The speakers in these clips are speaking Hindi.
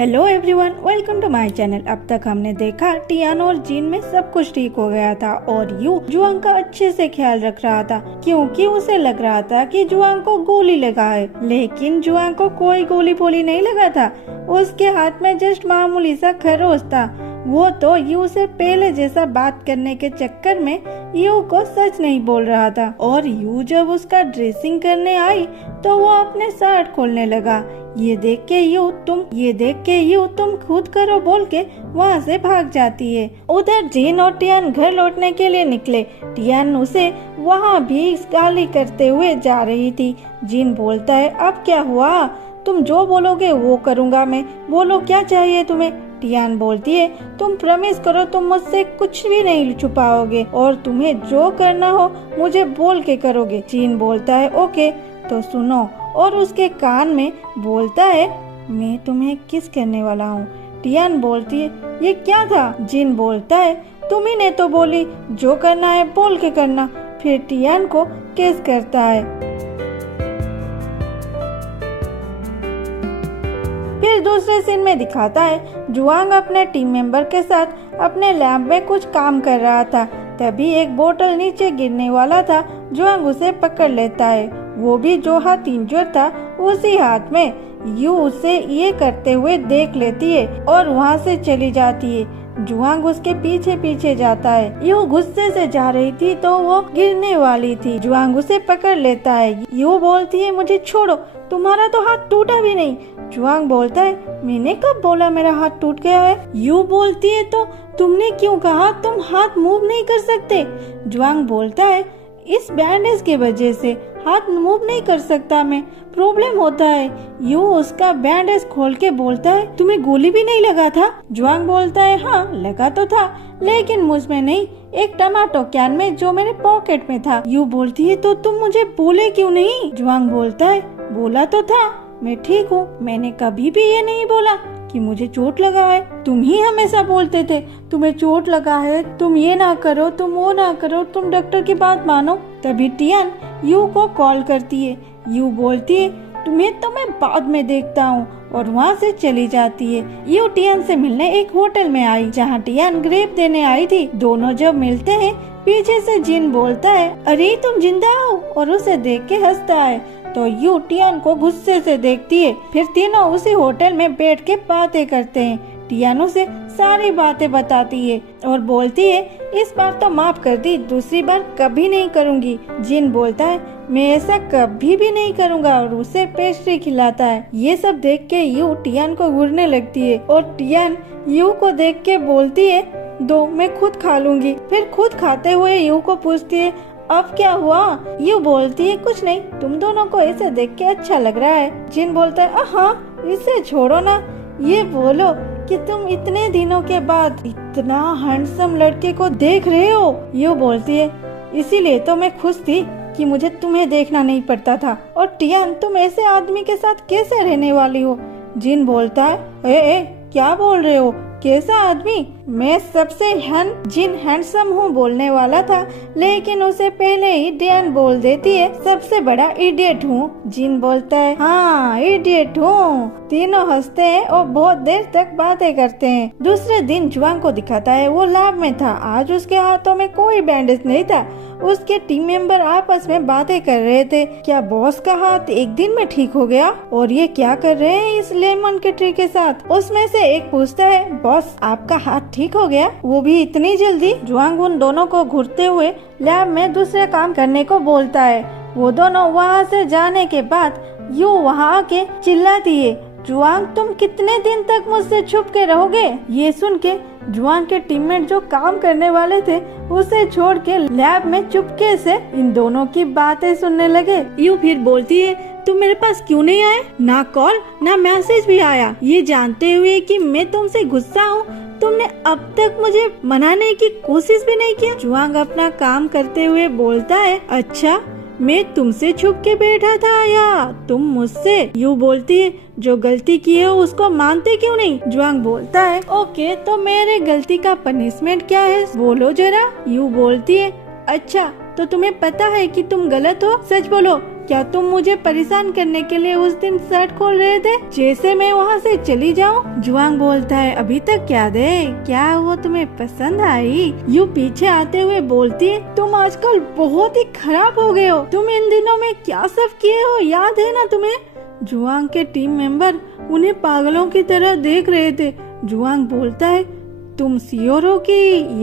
Hello everyone, welcome to my channel. अब तक हमने देखा टियान और जीन में सब कुछ ठीक हो गया था और यू जुआंग का अच्छे से ख्याल रख रहा था क्योंकि उसे लग रहा था कि जुआंग को गोली लगा है, लेकिन जुआंग को कोई गोली पोली नहीं लगा था। उसके हाथ में जस्ट मामूली सा खरोच था। वो तो यू से पहले जैसा बात करने के चक्कर में यू को सच नहीं बोल रहा था और यू जब उसका ड्रेसिंग करने आई तो वो अपने शर्ट खोलने लगा। ये देख के यू तुम खुद करो बोल के वहाँ से भाग जाती है। उधर जीन और टियान घर लौटने के लिए निकले। टियान उसे वहाँ भी गाली करते हुए जा रही थी। जीन बोलता है, अब क्या हुआ, तुम जो बोलोगे वो करूँगा मैं, बोलो क्या चाहिए तुम्हें। टियान बोलती है, तुम प्रॉमिस करो तुम मुझसे कुछ भी नहीं छुपाओगे और तुम्हें जो करना हो मुझे बोल के करोगे। जीन बोलता है, ओके तो सुनो, और उसके कान में बोलता है, मैं तुम्हें किस करने वाला हूँ। टियान बोलती है, ये क्या था। जीन बोलता है, तुम्ही ने तो बोली जो करना है बोल के करना। फिर टियान को किस करता है। फिर दूसरे सीन में दिखाता है जुआंग अपने टीम मेंबर के साथ अपने लैब में कुछ काम कर रहा था। तभी एक बोतल नीचे गिरने वाला था। जुआंग उसे पकड़ लेता है, वो भी जो हाथ इंजर्ड था उसी हाथ में। यू उसे ये करते हुए देख लेती है और वहाँ से चली जाती है। जुआंग उसके पीछे पीछे जाता है। यू गुस्से से जा रही थी तो वो गिरने वाली थी। जुआंग उसे पकड़ लेता है। यू बोलती है, मुझे छोड़ो, तुम्हारा तो हाथ टूटा भी नहीं। जुआंग बोलता है, मैंने कब बोला मेरा हाथ टूट गया है। यू बोलती है, तो तुमने क्यों कहा तुम हाथ मूव नहीं कर सकते। जुआंग बोलता है, इस बैंडेज के वजह से हाथ मूव नहीं कर सकता मैं, प्रॉब्लम होता है। यू उसका बैंडेज खोल के बोलता है, तुम्हें गोली भी नहीं लगा था। जुआंग बोलता है, हाँ लगा तो था, लेकिन मुझ में नहीं, एक टमाटो कैन में जो मेरे पॉकेट में था। यू बोलती है, तो तुम मुझे बोले क्यों नहीं। जुआंग बोलता है, बोला तो था, मैं ठीक हूँ, मैंने कभी भी ये नहीं बोला कि मुझे चोट लगा है। तुम ही हमेशा बोलते थे तुम्हें चोट लगा है, तुम ये ना करो, तुम वो ना करो, तुम डॉक्टर की बात मानो। तभी टियान यू को कॉल करती है। यू बोलती है, तुम्हें तो मैं बाद में देखता हूँ, और वहाँ से चली जाती है। यू टियान से मिलने एक होटल में आई जहाँ टियान ग्रेप देने आई थी। दोनों जब मिलते हैं पीछे से जिन बोलता है, अरे तुम जिंदा हो, और उसे देख के हंसता है। तो यू टियान को गुस्से से देखती है। फिर तीनों उसी होटल में बैठ के बातें करते हैं। टियान उसे सारी बातें बताती है और बोलती है, इस बार तो माफ कर दी, दूसरी बार कभी नहीं करूँगी। जिन बोलता है, मैं ऐसा कभी भी नहीं करूँगा, और उसे पेस्ट्री खिलाता है। ये सब देख के यू टियान को घूरने लगती है और टियान यू को देख के बोलती है, दो मैं खुद खा लूंगी। फिर खुद खाते हुए यू को पूछती है, अब क्या हुआ। यू बोलती है, कुछ नहीं, तुम दोनों को ऐसे देख के अच्छा लग रहा है। जिन बोलता है, हाँ इसे छोड़ो ना, ये बोलो कि तुम इतने दिनों के बाद इतना हैंडसम लड़के को देख रहे हो। यू बोलती है, इसीलिए तो मैं खुश थी कि मुझे तुम्हें देखना नहीं पड़ता था। और टियान, तुम ऐसे आदमी के साथ कैसे रहने वाली हो। जिन बोलता है, ए क्या बोल रहे हो, कैसा आदमी। मैं सबसे जिन हैंडसम हूँ बोलने वाला था, लेकिन उसे पहले ही टियान बोल देती है, सबसे बड़ा इडियट हूँ। जिन बोलता है, हाँ इडियट हूँ। तीनों हंसते हैं और बहुत देर तक बातें करते हैं। दूसरे दिन जुआंग को दिखाता है, वो लैब में था। आज उसके हाथों में कोई बैंडेज नहीं था। उसके टीम मेंबर आपस में बातें कर रहे थे, क्या बॉस का हाथ एक दिन में ठीक हो गया, और ये क्या कर रहे हैं इस लेमन के ट्री के साथ। उसमें से एक पूछता है, बॉस आपका हाथ ठीक हो गया, वो भी इतनी जल्दी। जुआंग उन दोनों को घूरते हुए लैब में दूसरे काम करने को बोलता है। वो दोनों वहाँ से जाने के बाद यू वहाँ आके चिल्लाती है, जुआंग तुम कितने दिन तक मुझसे छुप के रहोगे। ये सुन के जुआंग के टीममेट जो काम करने वाले थे उसे छोड़ के लैब में चुपके से इन दोनों की बातें सुनने लगे। यू फिर बोलती है, तुम मेरे पास क्यों नहीं आए, ना कॉल ना मैसेज भी आया, ये जानते हुए कि मैं तुमसे गुस्सा हूँ तुमने अब तक मुझे मनाने की कोशिश भी नहीं किया। जुआंग अपना काम करते हुए बोलता है, अच्छा मैं तुमसे छुप के बैठा था या तुम मुझसे। यू बोलती है, जो गलती की है उसको मानते क्यों नहीं। जुआंग बोलता है, ओके तो मेरे गलती का पनिशमेंट क्या है बोलो जरा। यू बोलती है, अच्छा तो तुम्हें पता है कि तुम गलत हो, सच बोलो क्या तुम मुझे परेशान करने के लिए उस दिन शर्ट खोल रहे थे जैसे मैं वहाँ से चली जाऊँ? जुआंग बोलता है अभी तक क्या दे, क्या वो तुम्हें पसंद आई? यू पीछे आते हुए बोलती है तुम आजकल बहुत ही खराब हो गए हो, तुम इन दिनों में क्या सब किए हो याद है ना तुम्हें? जुआंग के टीम मेंबर उन्हें पागलों की तरह देख रहे थे। जुआंग बोलता है तुम श्योर हो कि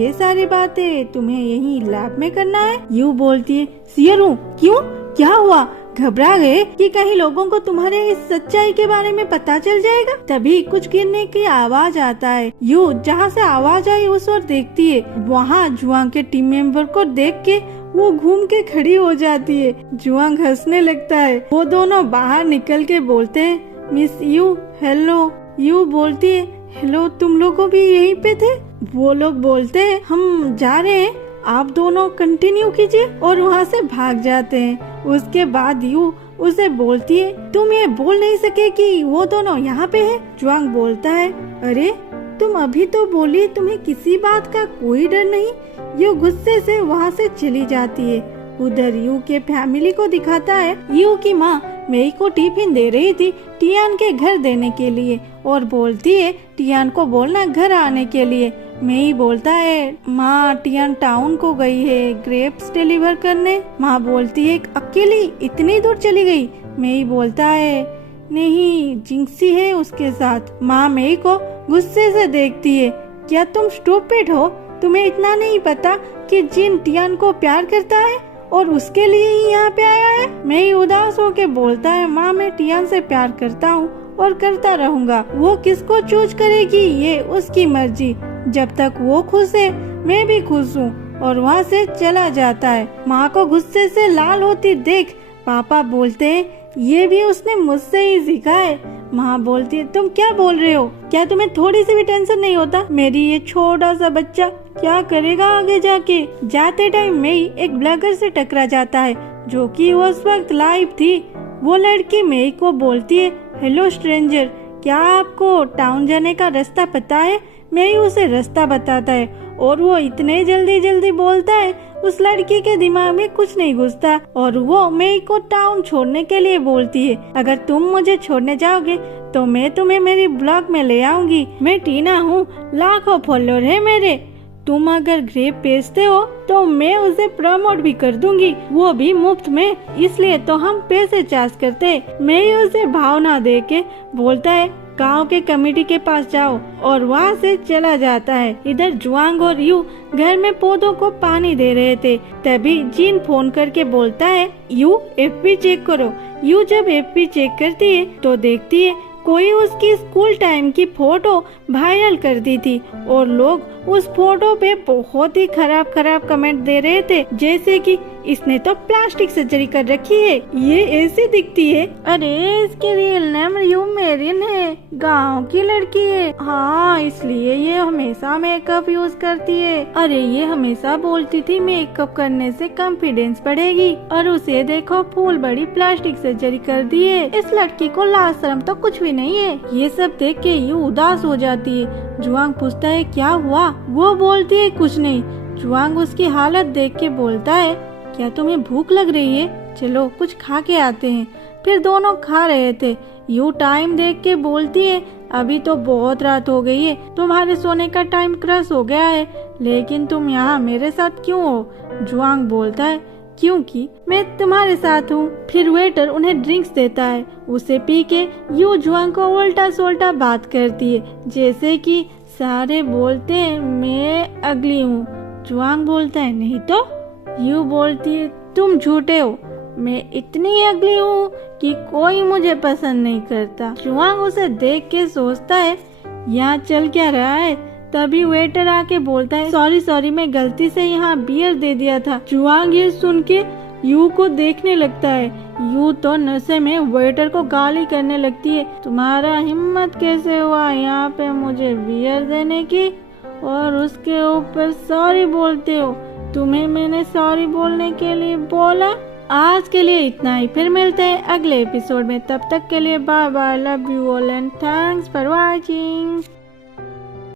ये सारी बातें तुम्हें यहीं लैब में करना है? यू बोलती है श्योर हूँ। क्यों, क्या हुआ? घबरा गए कि कहीं लोगों को तुम्हारे इस सच्चाई के बारे में पता चल जाएगा? तभी कुछ गिरने की आवाज आता है। यू जहाँ से आवाज आई उस ओर देखती है। वहाँ जुआंग के टीम मेंबर को देख के वो घूम के खड़ी हो जाती है। जुआंग हंसने लगता है। वो दोनों बाहर निकल के बोलते हैं मिस यू हेलो। यू बोलती है हेलो, तुम लोग भी यहीं पे थे? वो लोग बोलते हैं हम जा रहे हैं, आप दोनों कंटिन्यू कीजिए, और वहाँ से भाग जाते हैं। उसके बाद यू उसे बोलती है तुम ये बोल नहीं सके कि वो दोनों यहाँ पे है? जुआंग बोलता है अरे तुम अभी तो बोली तुम्हें किसी बात का कोई डर नहीं। यू गुस्से से वहाँ से चली जाती है। उधर यू के फैमिली को दिखाता है। यू की माँ मेई को टिफिन दे रही थी टियान के घर देने के लिए और बोलती है टियान को बोलना घर आने के लिए। मेई बोलता है माँ टियान टाउन को गई है ग्रेप्स डिलीवर करने। माँ बोलती है अकेली इतनी दूर चली गई? मेई बोलता है नहीं जिंक्सी है उसके साथ। माँ मेई को गुस्से से देखती है क्या तुम स्टूपिड हो? तुम्हें इतना नहीं पता कि जिन टियान को प्यार करता है और उसके लिए ही यहाँ पे आया है? मैं उदास होके बोलता है माँ मैं टियान से प्यार करता हूँ और करता रहूँगा, वो किसको चूज करेगी ये उसकी मर्जी, जब तक वो खुश है मैं भी खुश हूँ। और वहाँ से चला जाता है। माँ को गुस्से से लाल होती देख पापा बोलते हैं ये भी उसने मुझसे ही सीखा है। माँ बोलती है तुम क्या बोल रहे हो? क्या तुम्हें थोड़ी सी भी टेंशन नहीं होता? मेरी ये छोटा सा बच्चा क्या करेगा आगे जाके? जाते टाइम मेई एक ब्लॉगर से टकरा जाता है जो कि उस वक्त लाइव थी। वो लड़की मेई को बोलती है हेलो स्ट्रेंजर, क्या आपको टाउन जाने का रास्ता पता है? मेई उसे रास्ता बताता है और वो इतने जल्दी बोलता है उस लड़की के दिमाग में कुछ नहीं घुसता और वो मेई को टाउन छोड़ने के लिए बोलती है अगर तुम मुझे छोड़ने जाओगे तो मैं तुम्हें मेरी ब्लॉग में ले आऊंगी। मैं टीना हूँ, लाखों फॉलोअर है मेरे। तुम अगर ग्रेप बेचते हो तो मैं उसे प्रमोट भी कर दूंगी, वो भी मुफ्त में, इसलिए तो हम पैसे चार्ज करते। मैं उसे भावना दे के बोलता है गांव के कमेटी के पास जाओ और वहाँ से चला जाता है। इधर जुआंग और यू घर में पौधों को पानी दे रहे थे। तभी जीन फोन करके बोलता है यू एफबी चेक करो। यू जब एफबी चेक करती है तो देखती है कोई उसकी स्कूल टाइम की फोटो वायरल कर दी थी और लोग उस फोटो पे बहुत ही खराब कमेंट दे रहे थे, जैसे कि इसने तो प्लास्टिक सर्जरी कर रखी है, ये ऐसी दिखती है, अरे इसके रियल नेम यू मेरिन है, गांव की लड़की है, हाँ इसलिए ये हमेशा मेकअप यूज करती है, अरे ये हमेशा बोलती थी मेकअप करने से कॉन्फिडेंस बढ़ेगी और उसे देखो फूल बड़ी प्लास्टिक सर्जरी कर दी है, इस लड़की को लाज शर्म तो कुछ भी नहीं है। ये सब देख के यू उदास हो जाती है। जुआंग पूछता है क्या हुआ? वो बोलती है कुछ नहीं। जुआंग उसकी हालत देख के बोलता है क्या तुम्हें भूख लग रही है? चलो कुछ खा के आते हैं। फिर दोनों खा रहे थे। यू टाइम देख के बोलती है अभी तो बहुत रात हो गई है, तुम्हारे सोने का टाइम क्रॉस हो गया है, लेकिन तुम यहाँ मेरे साथ क्यों हो? जुआंग बोलता है क्योंकि मैं तुम्हारे साथ हूँ। फिर वेटर उन्हें ड्रिंक्स देता है, उसे पी के यू जुआंग को उल्टा सोल्टा बात करती है, जैसे कि सारे बोलते हैं मैं अगली हूँ। जुआंग बोलता है नहीं तो। यू बोलती है तुम झूठे हो, मैं इतनी अगली हूँ कि कोई मुझे पसंद नहीं करता। जुआंग उसे देख के सोचता है यहाँ चल क्या रहा है। तभी वेटर आके बोलता है सॉरी मैं गलती से यहाँ बियर दे दिया था। जुआंग ये सुन के यू को देखने लगता है। यू तो नशे में वेटर को गाली करने लगती है, तुम्हारा हिम्मत कैसे हुआ यहाँ पे मुझे बियर देने की, और उसके ऊपर सॉरी बोलते हो, तुम्हें मैंने सॉरी बोलने के लिए बोला। आज के लिए इतना ही, फिर मिलते हैं अगले एपिसोड में, तब तक के लिए bye bye, love you all and thanks for watching.